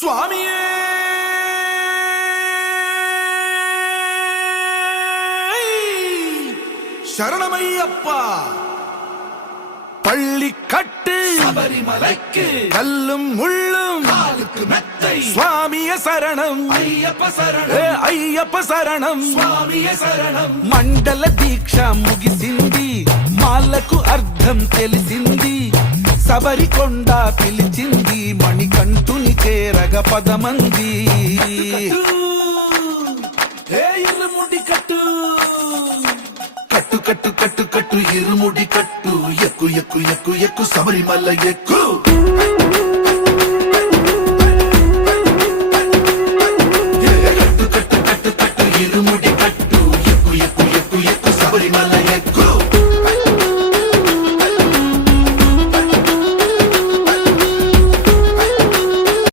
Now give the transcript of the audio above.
சுவாமியே சரணமையப்பா. பள்ளி கட்டு சபரிமலைக்கு கல்லும் முள்ளும் காலுக்கு மெத்தை. சுவாமிய சரணம் ஐயப்ப சரணம் అయ్యప్ప శరణం స్వామియే శరణం. మండల దీక్ష ముగిసింది, మాలకు అర్థం తెలిసింది, శబరికొండ పిలిచింది, మణికంఠుని చేరగ పదమంది. ఇరుముడి కట్టు కట్టు కట్టు కట్టు కట్టు ఇరుముడి కట్టు, ఎక్కు ఎక్కు ఎక్కు ఎక్కు శబరిమల ఎక్కు.